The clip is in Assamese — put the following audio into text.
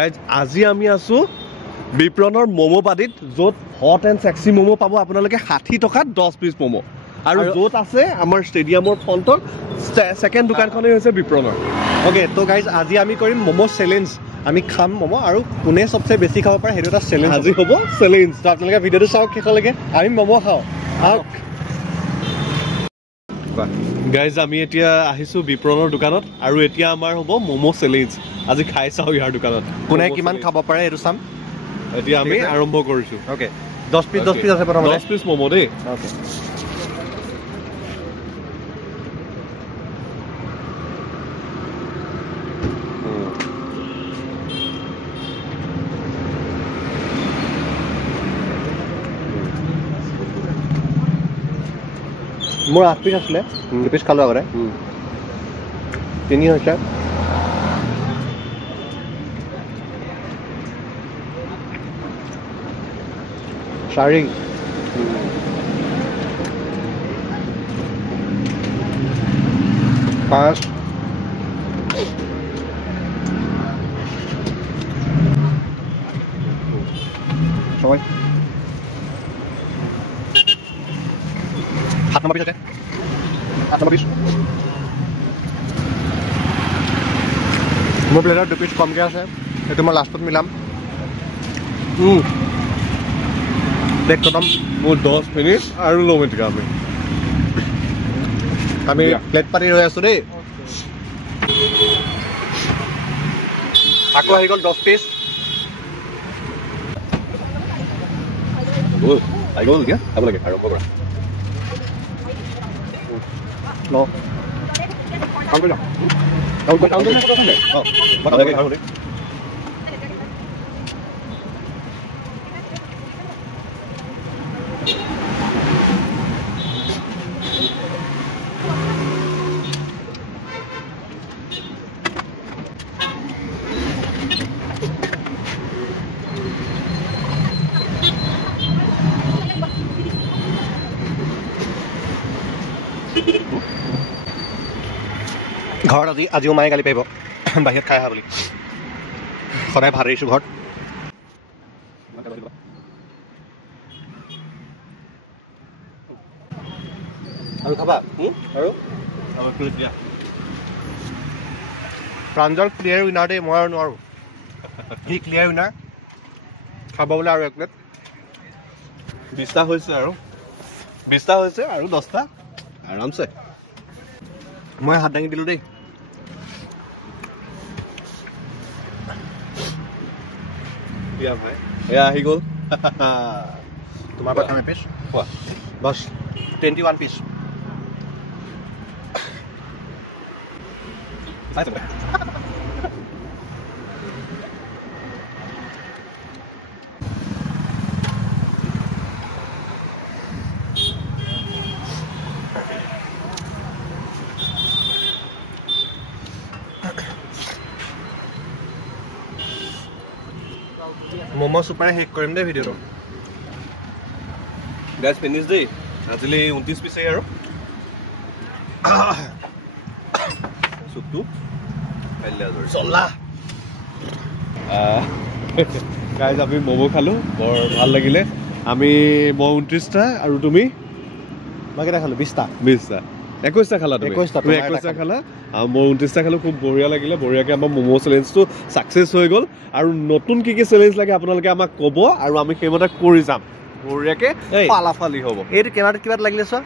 গাইজ আজি আমি আছো বিপ্লনৰ মমো পাদিত য'ত হট এণ্ড সেক্সি মমো পাব আপোনালোকে 60 টকাত 10 পিস মমো আৰু য'ত আছে আমাৰ ষ্টেডিয়ামৰ ফ্ৰণ্টত সেকেন্ড দোকানখনেই হৈছে বিপ্লনৰ ওকে তো গাইজ আজি আমি কৰিম মমো চ্যালেঞ্জ আমি খাম মমো আৰু কোনে সবচে বেছি খাব পাৰে হেটো এটা চ্যালেঞ্জ আজি হ'ব চ্যালেঞ্জ তো আপোনালোকে ভিডিওটো চাওক শেষলৈকে আমি মমো খাওঁ গাইজ আমি এতিয়া আহিছো বিপ্লনৰ দোকানত আৰু এতিয়া আমাৰ হ'ব মমো চ্যালেঞ্জ আজি খাই চাও ইয়াৰ দোকানত কোনে কিমান খাব পাৰে হেটো চাম এতিয়া আমি আৰম্ভ কৰিছো ওকে 10 পিস আছে প্ৰথমতে 10 পিস মমো দেই ওকে মোৰ 8 পিস আছিলে 2 পিস খালো আগৰে 3 হৈছে 4 5 6 7 নম্বৰ পিছ আছে 8 নম্বৰ পিছ মোৰ প্লেটৰ 2 পিছ কমকৈ আছে এইটো মই লাষ্টত মিলাম দেখ খতম মোৰ 10 ফিনিশ আৰু লম এতিয়া আমি প্লেট পাতি ৰৈ আছো দেই আকৌ আহি গ'ল 10 পিছ আহি গ'ল এতিয়া খাব লাগে আৰম্ভ কৰা লো কাউণ্ট কৰি কাউণ্ট কৰি ঘৰত আজিও মায়ে গালি পাৰিব বাহিৰত খাই আহা বুলি সদায় ভাত এৰিছোঁ ঘৰত আৰু খাবা আৰু প্ৰাঞ্জল ক্লিয়াৰ উইনাৰ দেই মই আৰু নোৱাৰোঁ সি ক্লিয়াৰ উইনাৰ খাব বোলে আৰু 1 প্লেট 20টা হৈছে আৰু 10টা আৰামছে মই হাত দাঙি দিলোঁ দেই এয়া আহি গ'ল তোমাৰ প্ৰথমে পিছ কোৱা বছ 21 পিছ মমো চুপাৰে শেষ কৰিম দেই ভিডিঅ'টো গাইজ ফিনিশ দেই আজিলৈ 29 পিছেই আৰু চুপটো চলা গাইজ আমি মমো খালোঁ বৰ ভাল লাগিলে আমি মই 29টা আৰু তুমি মই কেইটা খালোঁ 20টা 21টা খালা তুমি 21টা খালা আৰু মই 29টা খালোঁ খুব বঢ়িয়া লাগিলে বঢ়িয়াকৈ আমাৰ মমো চেলেঞ্জটো ছাকচেছ হৈ গ'ল আৰু নতুন কি চেলেঞ্জ লাগে আপোনালোকে আমাক ক'ব আৰু আমি সেইমতে কৰি যাম বঢ়িয়াকৈ ফালাফালি হ'ব এইটো কেমেৰাত কিবা লাগিলে চোৱা